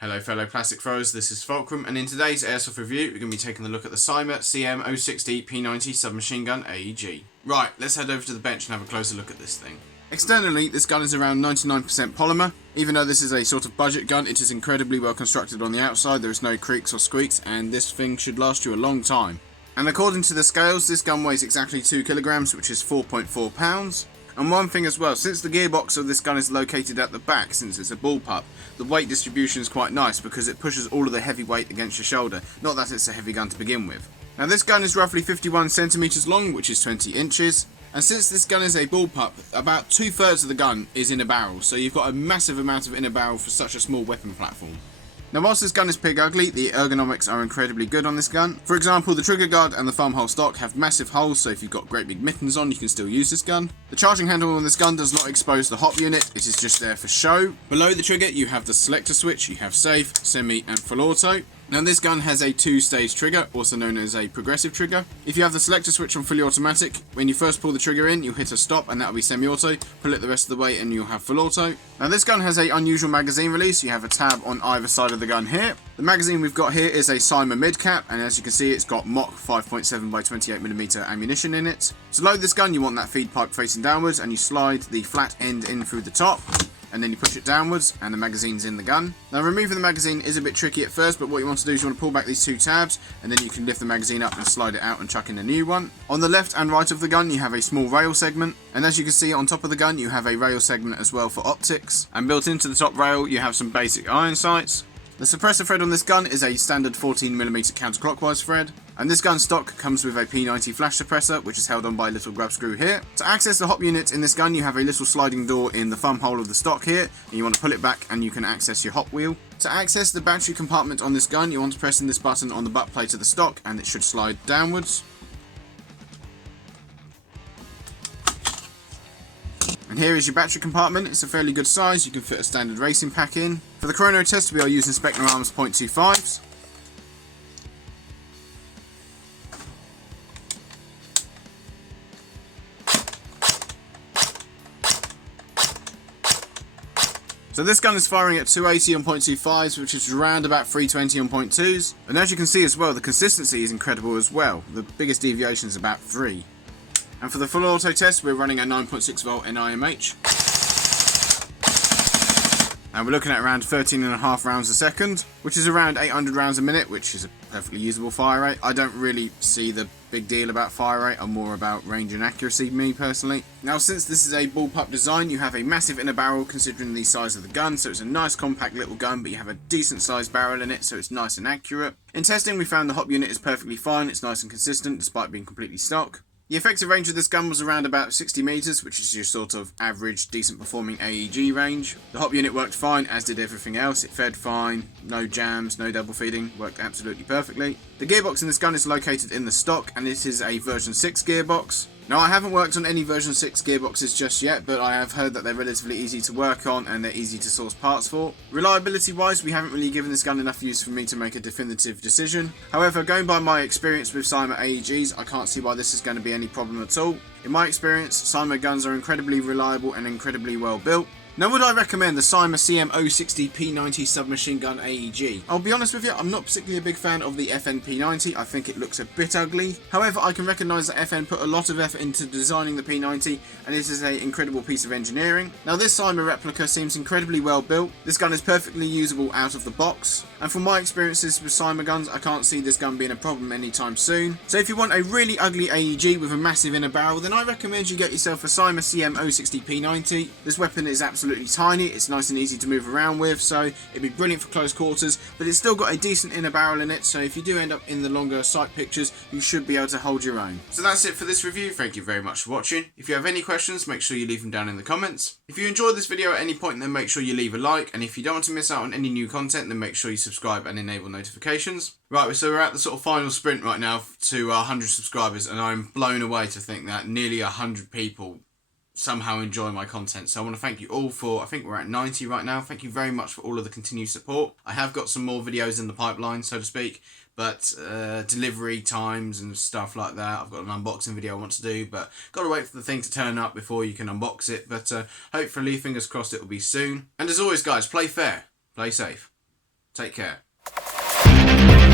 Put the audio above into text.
Hello fellow plastic throwers, this is Fulcrum, and in today's Airsoft review we're going to be taking a look at the CYMA CM060 P90 submachine gun AEG. Right, let's head over to the bench and have a closer look at this thing. Externally, this gun is around 99% polymer. Even though this is a sort of budget gun, it is incredibly well constructed on the outside. There is no creaks or squeaks, and this thing should last you a long time. And according to the scales, this gun weighs exactly 2 kilograms, which is 4.4 pounds. And one thing as well, since the gearbox of this gun is located at the back, since it's a bullpup, the weight distribution is quite nice because it pushes all of the heavy weight against your shoulder. Not that it's a heavy gun to begin with. Now this gun is roughly 51 centimeters long, which is 20 inches. And since this gun is a bullpup, about 2/3 of the gun is in a barrel. So you've got a massive amount of inner barrel for such a small weapon platform. Now whilst this gun is pig ugly, the ergonomics are incredibly good on this gun. For example, the trigger guard and the thumb hole stock have massive holes, so if you've got great big mittens on, you can still use this gun. The charging handle on this gun does not expose the hop unit, it is just there for show. Below the trigger you have the selector switch, you have safe, semi and full auto. Now this gun has a 2-stage trigger, also known as a progressive trigger. If you have the selector switch on fully automatic, when you first pull the trigger in, you'll hit a stop and that'll be semi-auto. Pull it the rest of the way and you'll have full auto. Now this gun has an unusual magazine release. You have a tab on either side of the gun here. The magazine we've got here is a CYMA mid cap, and as you can see it's got mock 5.7 by 28mm ammunition in it. To load this gun you want that feed pipe facing downwards and you slide the flat end in through the top. And then you push it downwards and the magazine's in the gun. Now removing the magazine is a bit tricky at first, but what you want to do is you want to pull back these two tabs and then you can lift the magazine up and slide it out and chuck in a new one. On the left and right of the gun you have a small rail segment, and as you can see on top of the gun you have a rail segment as well for optics, and built into the top rail you have some basic iron sights. The suppressor thread on this gun is a standard 14mm counterclockwise thread, and this gun stock comes with a P90 flash suppressor, which is held on by a little grub screw here. To access the hop unit in this gun, you have a little sliding door in the thumb hole of the stock here, and you want to pull it back and you can access your hop wheel. To access the battery compartment on this gun, you want to press in this button on the butt plate of the stock, and it should slide downwards. And here is your battery compartment. It's a fairly good size, you can fit a standard racing pack in. For the chrono test we are using Spectre Arms .25s. So this gun is firing at 280 on .25s, which is around about 320 on .2s. And as you can see as well, the consistency is incredible as well. The biggest deviation is about 3. And for the full auto test, we're running a 9.6 volt NIMH. And we're looking at around 13.5 rounds a second, which is around 800 rounds a minute, which is a perfectly usable fire rate. I don't really see the big deal about fire rate, I'm more about range and accuracy, me personally. Now since this is a bullpup design, you have a massive inner barrel considering the size of the gun, so it's a nice compact little gun, but you have a decent sized barrel in it, so it's nice and accurate. In testing we found the hop unit is perfectly fine, it's nice and consistent despite being completely stock. The effective range of this gun was around about 60 meters, which is your sort of average, decent performing AEG range. The hop unit worked fine, as did everything else. It fed fine, no jams, no double feeding, worked absolutely perfectly. The gearbox in this gun is located in the stock, and it is a version 6 gearbox. Now I haven't worked on any version 6 gearboxes just yet, but I have heard that they're relatively easy to work on and they're easy to source parts for. Reliability wise, we haven't really given this gun enough use for me to make a definitive decision. However, going by my experience with CYMA AEGs, I can't see why this is going to be any problem at all. In my experience, CYMA guns are incredibly reliable and incredibly well built. Now would I recommend the CYMA CM060 P90 submachine gun AEG? I'll be honest with you, I'm not particularly a big fan of the FN P90, I think it looks a bit ugly. However, I can recognise that FN put a lot of effort into designing the P90, and it is an incredible piece of engineering. Now this CYMA replica seems incredibly well built, this gun is perfectly usable out of the box, and from my experiences with CYMA guns, I can't see this gun being a problem anytime soon. So if you want a really ugly AEG with a massive inner barrel, then I recommend you get yourself a CYMA CM060 P90. This weapon is absolutely tiny, it's nice and easy to move around with, so it'd be brilliant for close quarters, but it's still got a decent inner barrel in it, so if you do end up in the longer sight pictures, you should be able to hold your own. So that's it for this review, thank you very much for watching. If you have any questions, make sure you leave them down in the comments. If you enjoyed this video at any point, then make sure you leave a like, and if you don't want to miss out on any new content, then make sure you subscribe and enable notifications. Right, so we're at the sort of final sprint right now to 100 subscribers, and I'm blown away to think that nearly 100 people somehow enjoy my content. So I want to thank you all for, I think we're at 90 right now. Thank you very much for all of the continued support. I have got some more videos in the pipeline, so to speak, but delivery times and stuff like that. I've got an unboxing video I want to do, but got to wait for the thing to turn up before you can unbox it. But hopefully, fingers crossed, it will be soon. And as always, guys, play fair, play safe. Take care.